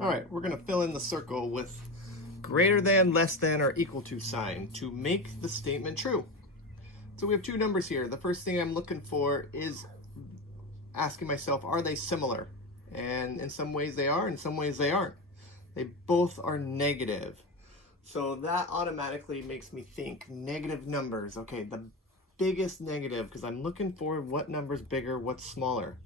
All right, we're going to fill in the circle with greater than, less than, or equal to sign to make the statement true. So we have two numbers here. The first thing I'm looking for is asking myself, are they similar? And in some ways they are, in some ways they aren't. They both are negative. So that automatically makes me think negative numbers. Okay, the biggest negative, because I'm looking for what number's bigger, what's smaller.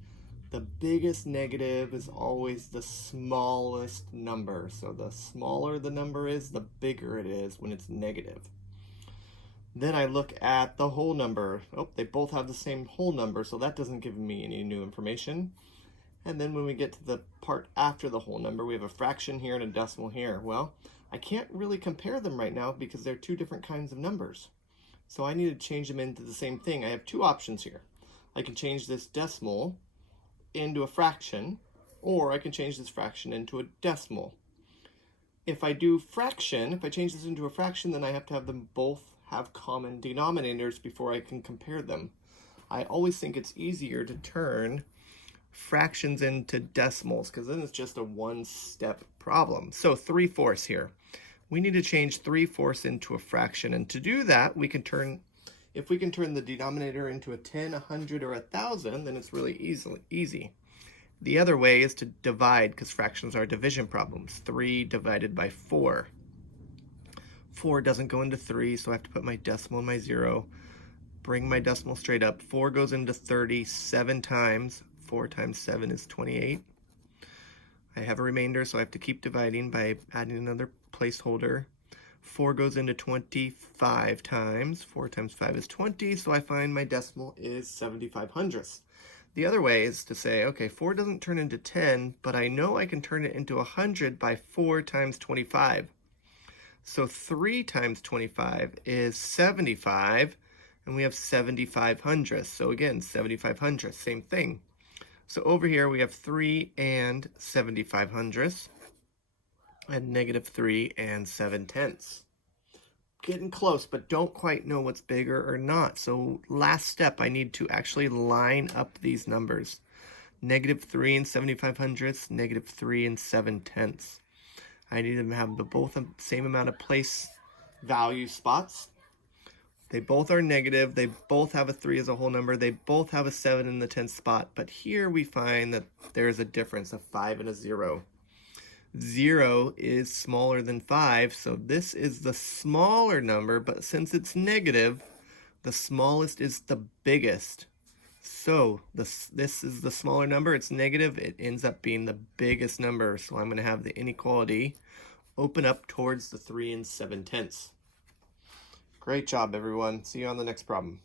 The biggest negative is always the smallest number. So the smaller the number is, the bigger it is when it's negative. Then I look at the whole number. Oh, they both have the same whole number, so that doesn't give me any new information. And then when we get to the part after the whole number, we have a fraction here and a decimal here. Well, I can't really compare them right now because they're two different kinds of numbers. So I need to change them into the same thing. I have two options here. I can change this decimal into a fraction, or I can change this fraction into a decimal. If I do fraction, if I change this into a fraction, then I have to have them both have common denominators before I can compare them. I always think it's easier to turn fractions into decimals because then it's just a one-step problem. So 3/4 here. We need to change 3/4 into a fraction, and to do that, we can turn, if we can turn the denominator into a 10, 100, or 1,000, then it's really easy. The other way is to divide, because fractions are division problems. 3 divided by 4. 4 doesn't go into 3, so I have to put my decimal in my 0. Bring my decimal straight up. 4 goes into 30 7 times. 4 times 7 is 28. I have a remainder, so I have to keep dividing by adding another placeholder. 4 goes into 25 times. 4 times 5 is 20, so I find my decimal is 75 hundredths. The other way is to say, okay, 4 doesn't turn into 10, but I know I can turn it into 100 by 4 times 25. So 3 times 25 is 75, and we have 75 hundredths. So again, 75 hundredths, same thing. So over here we have 3 and 75 hundredths, and negative 3 and 7/10. Getting close, but don't quite know what's bigger or not. So last step, I need to actually line up these numbers. Negative 3 and 75 hundredths, negative 3 and 7/10. I need them to have both the same amount of place value spots. They both are negative. They both have a 3 as a whole number. They both have a 7 in the 10th spot. But here we find that there's a difference, a 5 and a 0. 0 is smaller than 5, so this is the smaller number, but since it's negative, the smallest is the biggest. So this is the smaller number, it's negative, it ends up being the biggest number, so I'm going to have the inequality open up towards the 3 and 7/10. Great job, everyone. See you on the next problem.